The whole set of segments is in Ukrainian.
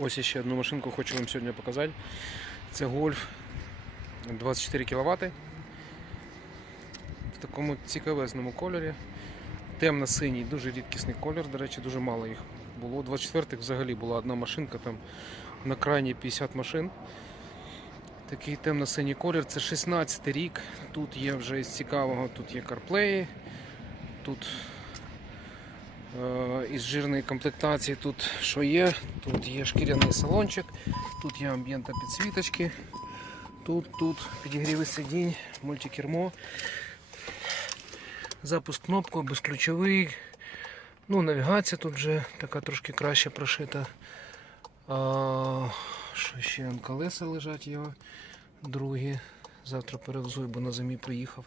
Ось ще одну машинку хочу вам сьогодні показати. Це гольф 24 кВт. В такому цікавезному кольорі. Темно-синій, дуже рідкісний колір, до речі, дуже мало їх було. 24-х взагалі була одна машинка, там на крайні 50 машин. Такий темно-синій колір, це 16 рік. Тут є вже із цікавого, тут є CarPlay, тут із жирної комплектації тут що є? Тут є шкіряний салончик, тут є амбієнта підсвіточки, тут, тут підігріви сидінь, мультикермо, запуск кнопку, безключовий. Ну, навігація тут вже така трошки краще прошита. А, що ще колеса лежать його другі. Завтра перевзую, бо на зимі поїхав.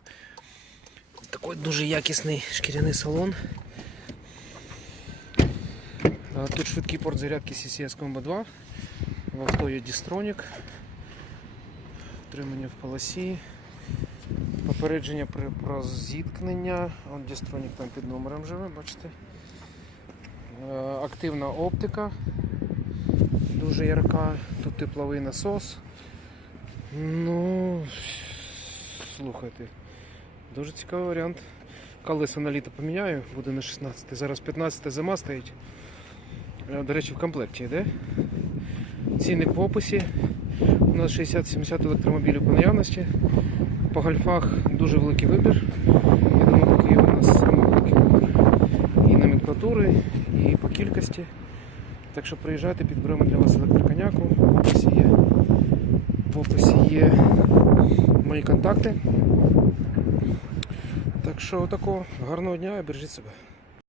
Такий дуже якісний шкіряний салон. А, Тут швидкий порт зарядки CCS Combo 2. В авто є Distronic. Утримання в полосі. Попередження про зіткнення. Он Distronic там під номером живе, бачите. Е, Активна оптика. Дуже ярка. Тут тепловий насос. Ну, слухайте. Дуже цікавий варіант. Колеса на літо поміняю, буде на 16. Зараз 15 зима стоїть. Е, До речі, в комплекті йде. Цінник в описі. У нас 60-70 електромобілів по наявності. По гольфах дуже великий вибір. Я думаю, поки у нас великий вибір. І номенклатури, і по кількості. Так що приїжджайте, підберемо для вас електроконяку. В описі є. В описі є мої контакти. Так що отако, гарного дня і бережіть себе.